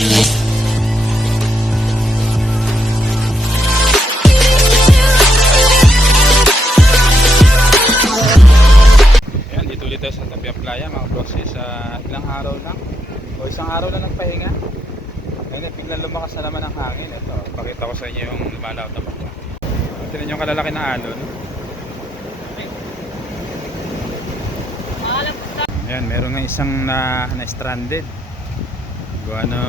Ayan, dito ulit tayo sa tabi ang playa mga boss. Sa ilang araw lang o isang araw lang nagpahinga. Ngayon biglang lumakas na naman ang hangin. Ito, pakita ko sa inyo yung lumalaot na bangka. Tignan nyo yung kalalaki na alon. Ayan, meron nga isang na-stranded. Ano,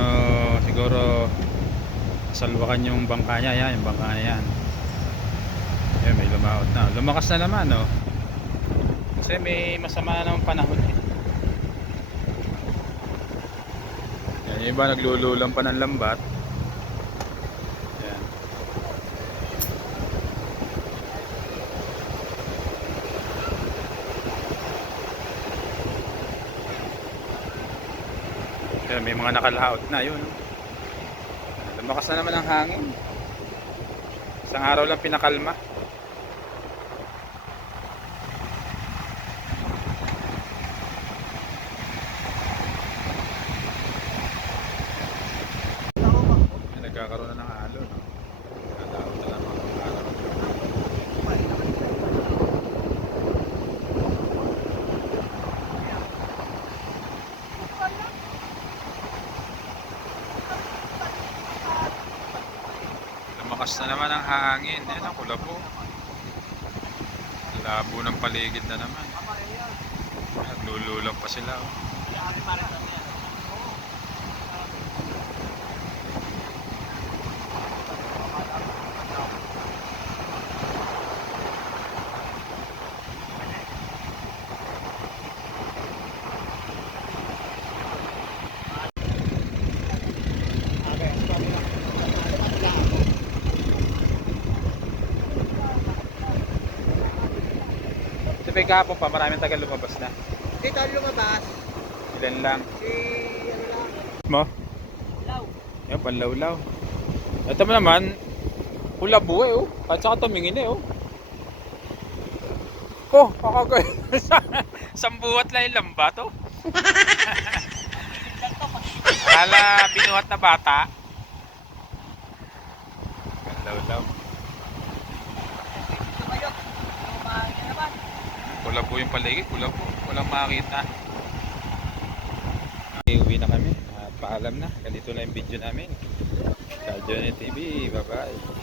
siguro salwakan yung bangka niya. Yan, yung bangka niya yan. Ayan, may lumaot na. Lumakas na naman, no? Kasi may masama na naman panahon eh. Yan, yung iba naglululang pa ng lambat. Yan. Yan, may mga nakalaot na yun. Lumakas na naman ang hangin. Isang araw lang pinakalma. Nagkakaroon na ng alon, no? Nagkakaroon na naman ng alon. Lumakas na naman ang hangin. Ayan ang kulabo. Labo ng paligid na naman. Naglululang pa sila, oh. Sabi kahapon pa, maraming tagal lumabas na. Dito lumabas. Ilan lang. Si ano lang. Mo? Law. Yan, panlawlaw. Ito mo naman, kulabo eh, oh. At saka tumingin eh, oh. Oh, kakagay. Sambuhat lang yung lamba to. Akala binuhat na bata. Panlawlaw. Kulabo yung paligid, kulabo. Walang makakita. Uwi na kami. At paalam na. Ganito na yung video namin. Sa Johnny TV. Bye bye.